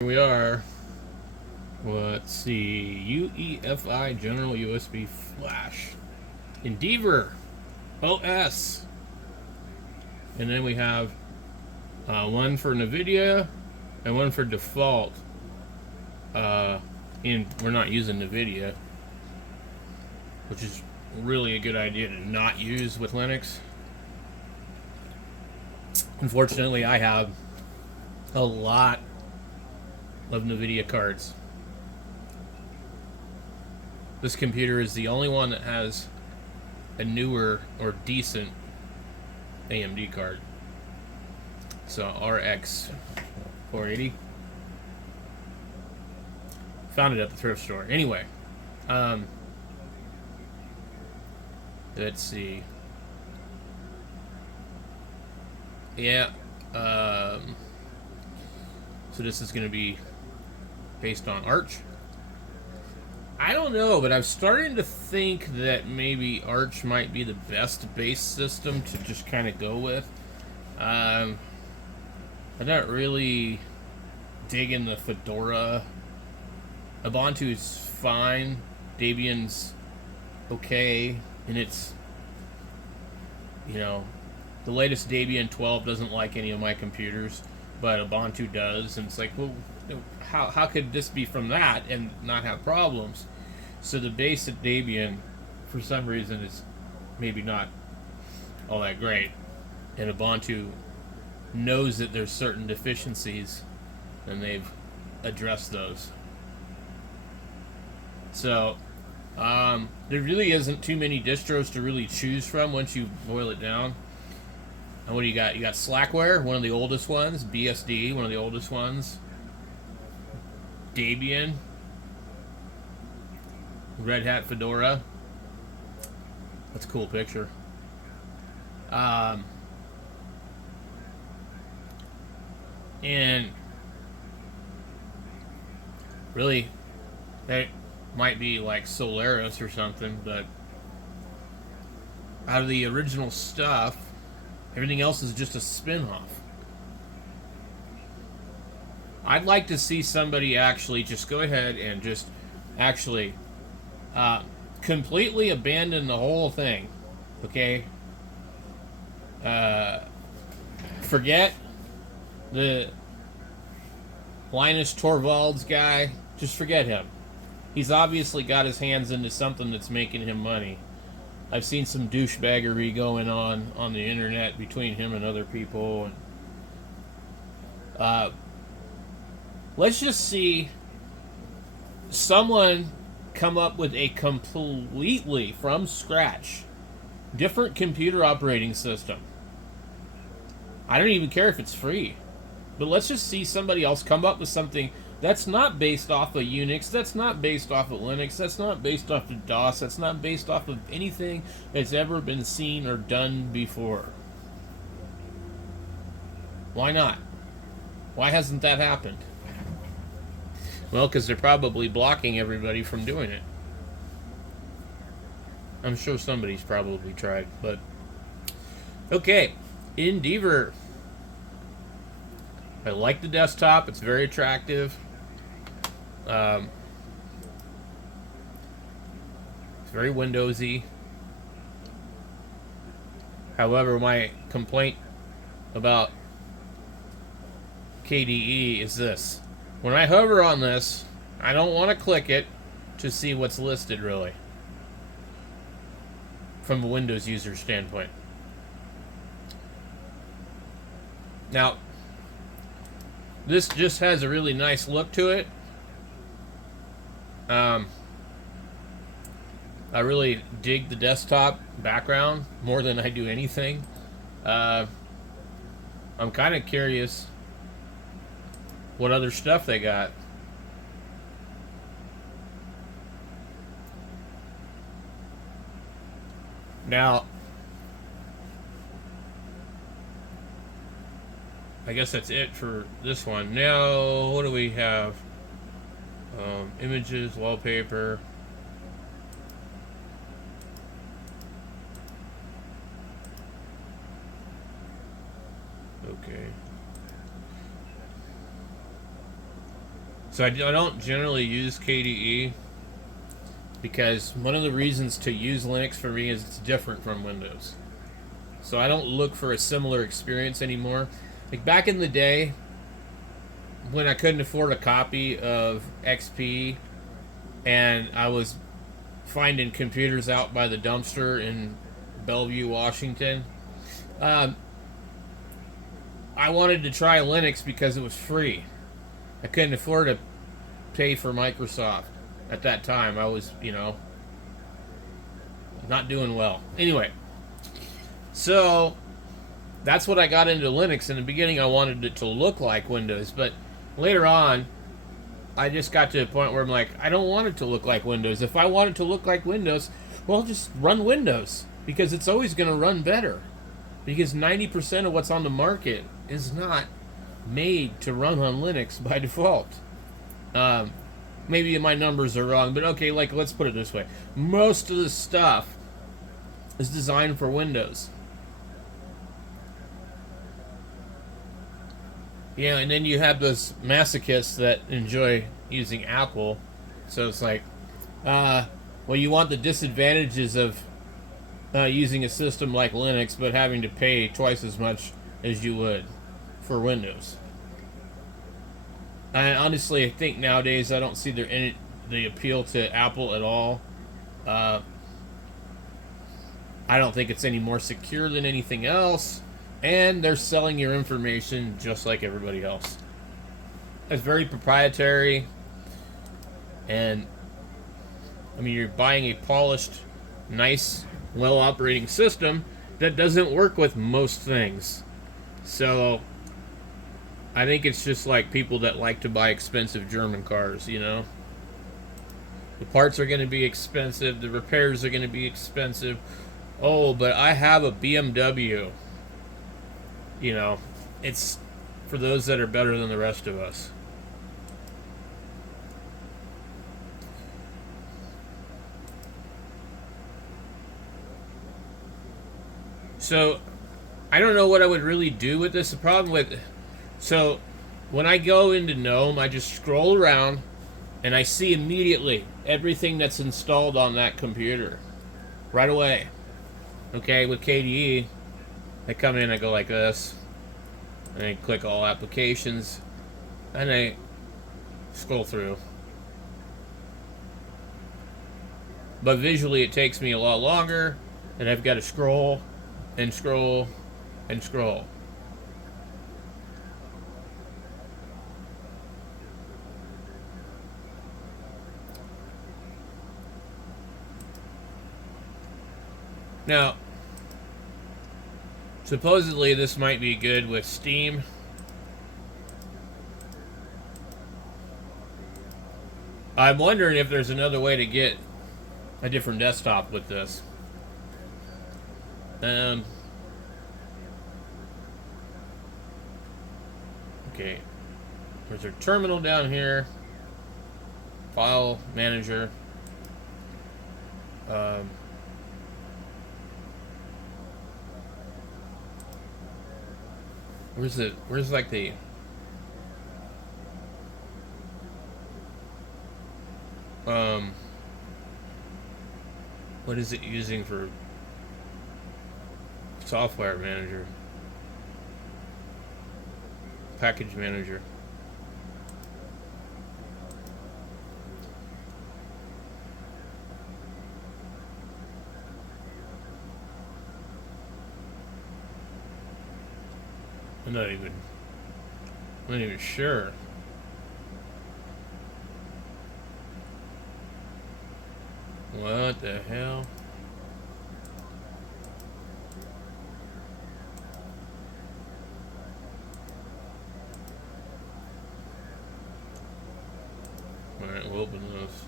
Here we are. Let's see. UEFI General USB Flash. Endeavor OS. And then we have one for NVIDIA and one for default. And we're not using NVIDIA, which is really a good idea to not use with Linux. Unfortunately, I have a lot of NVIDIA cards. This computer is the only one that has a newer or decent AMD card. So RX 480. Found it at the thrift store. Anyway, let's see. Yeah. So this is going to be based on Arch. I don't know, but I'm starting to think that maybe Arch might be the best base system to just kind of go with. I'm not really digging the Fedora. Ubuntu is fine. Debian's okay, and it's, the latest Debian 12 doesn't like any of my computers, but Ubuntu does, and it's like, well, how could this be from that and not have problems? So the base of Debian, for some reason, is maybe not all that great, and Ubuntu knows that there's certain deficiencies, and they've addressed those. So there really isn't too many distros to really choose from once you boil it down. And what do you got? You got Slackware, one of the oldest ones. BSD, one of the oldest ones. Debian. Red Hat Fedora. That's a cool picture. And really, that might be like Solaris or something, but out of the original stuff, everything else is just a spin-off. I'd like to see somebody actually just go ahead and just actually completely abandon the whole thing. Okay? Forget the Linus Torvalds guy. Just forget him. He's obviously got his hands into something that's making him money. I've seen some douchebaggery going on the internet between him and other people. And, let's just see someone come up with a completely from scratch different computer operating system. I don't even care if it's free, but let's just see somebody else come up with something that's not based off of Unix, that's not based off of Linux, that's not based off of DOS, that's not based off of anything that's ever been seen or done before. Why not? Why hasn't that happened? Well, because they're probably blocking everybody from doing it. I'm sure somebody's probably tried, but... Okay, Endeavor. I like the desktop, it's very attractive. It's very Windowsy. However, my complaint about KDE is this. When I hover on this, I don't want to click it to see what's listed, really, from a Windows user standpoint. Now, this just has a really nice look to it. I really dig the desktop background more than I do anything. I'm kind of curious what other stuff they got. Now, I guess that's it for this one. Now, what do we have? Images, wallpaper. Okay. So I don't generally use KDE because one of the reasons to use Linux for me is it's different from Windows. So I don't look for a similar experience anymore. Like back in the day, when I couldn't afford a copy of XP and I was finding computers out by the dumpster in Bellevue, Washington, I wanted to try Linux because it was free. I couldn't afford to pay for Microsoft at that time. I was, not doing well. Anyway, so that's what I got into Linux. In the beginning, I wanted it to look like Windows, but later on, I just got to a point where I'm like, I don't want it to look like Windows. If I want it to look like Windows, well, just run Windows because it's always going to run better. Because 90% of what's on the market is not made to run on Linux by default. Maybe my numbers are wrong, but okay, like let's put it this way. Most of the stuff is designed for Windows. Yeah, and then you have those masochists that enjoy using Apple. So it's like, well, you want the disadvantages of using a system like Linux, but having to pay twice as much as you would for Windows. And honestly, I think nowadays I don't see the appeal to Apple at all. I don't think it's any more secure than anything else. And they're selling your information just like everybody else. It's very proprietary. And, I mean, you're buying a polished, nice, well-operating system that doesn't work with most things. So, I think it's just like people that like to buy expensive German cars, The parts are going to be expensive. The repairs are going to be expensive. Oh, but I have a BMW. It's for those that are better than the rest of us. So, I don't know what I would really do with this. The problem with... So, when I go into GNOME, I just scroll around, and I see immediately everything that's installed on that computer. Right away. Okay, with KDE, I come in, I go like this, and I click all applications, and I scroll through. But visually it takes me a lot longer, and I've got to scroll, and scroll, and scroll. Now, supposedly this might be good with Steam. I'm wondering if there's another way to get a different desktop with this. Okay. There's a terminal down here. File manager. Where's like the... What is it using for software manager? Package manager. I'm not even sure. What the hell? Alright, we'll open this.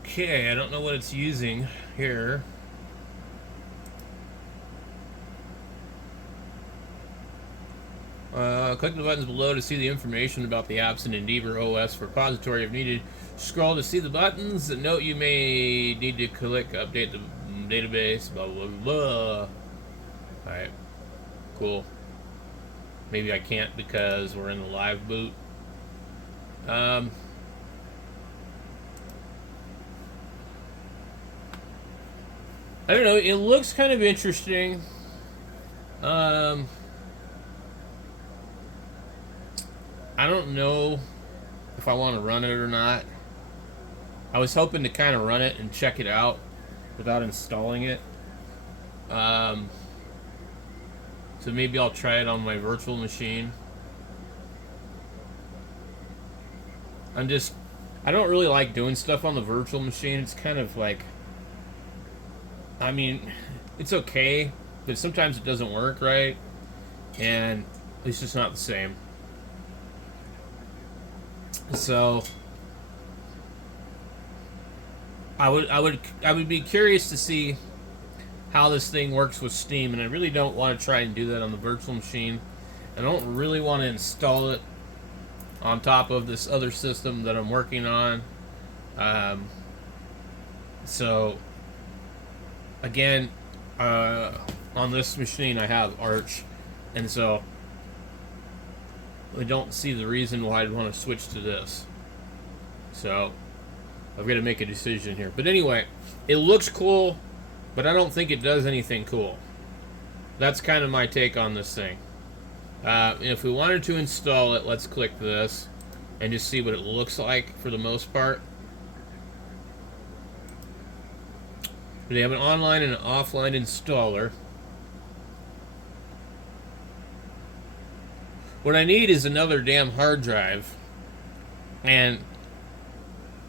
Okay, I don't know what it's using here. Click the buttons below to see the information about the apps in Endeavor OS repository if needed. Scroll to see the buttons. Note you may need to click update the database, blah, blah, blah. Alright, cool. Maybe I can't because we're in the live boot. I don't know, it looks kind of interesting. I don't know if I want to run it or not. I was hoping to kind of run it and check it out without installing it. So maybe I'll try it on my virtual machine. I don't really like doing stuff on the virtual machine. It's kind of like, I mean, it's okay, but sometimes it doesn't work right, and it's just not the same. So I would be curious to see how this thing works with Steam, and I really don't want to try and do that on the virtual machine. I don't really want to install it on top of this other system that I'm working on. So again, on this machine I have Arch, and so I don't see the reason why I'd want to switch to this. So I've got to make a decision here. But anyway, it looks cool, but I don't think it does anything cool. That's kind of my take on this thing. If we wanted to install it, let's click this and just see what it looks like for the most part. They have an online and an offline installer. What I need is another damn hard drive, and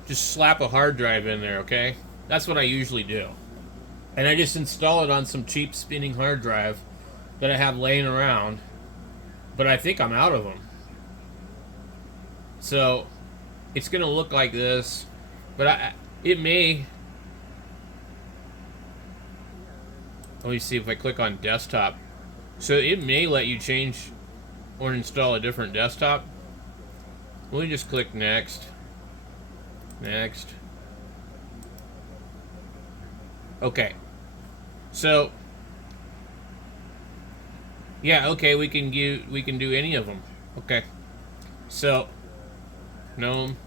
just slap a hard drive in there, okay? That's what I usually do. And I just install it on some cheap spinning hard drive that I have laying around, but I think I'm out of them. So it's gonna look like this, but it may. Let me see if I click on desktop. So it may let you change or install a different desktop. Let me just click next. Next. Okay. So yeah, okay, we can do any of them. Okay. So GNOME,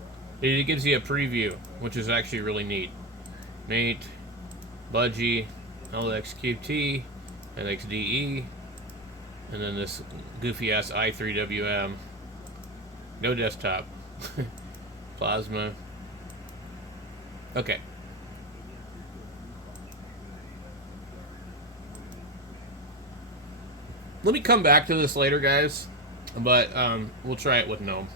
it gives you a preview, which is actually really neat. Neat. Budgie, LXQT, LXDE, and then this goofy ass i3WM. No desktop. Plasma. Okay. Let me come back to this later, guys, but we'll try it with GNOME.